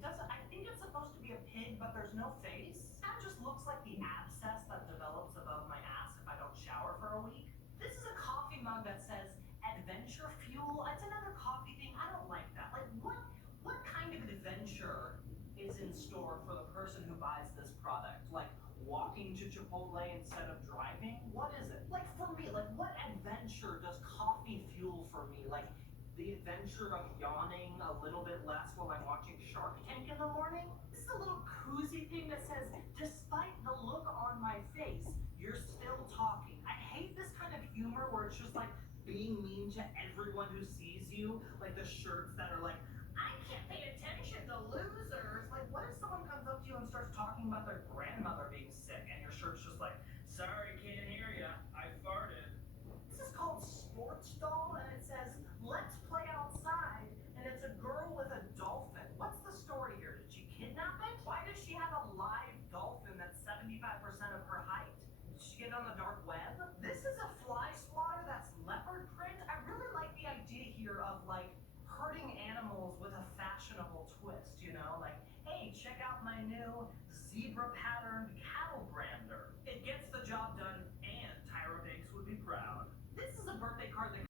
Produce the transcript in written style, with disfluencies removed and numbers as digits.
It doesn't, I think it's supposed to be a pig, but there's no face. Kind of just looks like the abscess that develops above my ass if I don't shower for a week. This is a coffee mug that says adventure fuel. It's another coffee thing. I don't like that. Like, what kind of adventure is in store for the person who buys this product? Like walking to Chipotle instead of driving? What is it? Like for me, like what adventure does coffee fuel for me? Like the adventure of yawning a little bit less while I'm watching Shark Tank in the morning? This is a little koozie thing that says, despite the look on my face, you're still talking. I hate this kind of humor where it's just like being mean to everyone who sees you. Like the shirts that are like, I can't pay attention to losers. Like, what if someone comes up to you and starts talking about their grandmother being sick and your shirt's just like, sorry, can't hear ya, I farted. This is called Sports Doll and it says, let's play outside. And it's a girl with a dolphin. What's the story here? Did she kidnap it? Why does she have a live dolphin that's 75% of her height? Did she get it on the dark web? This is a fly swatter that's leopard print. I really like the idea here of like hurting animals with a fashionable twist, you know? Like, hey, check out my new zebra patterned cattle brand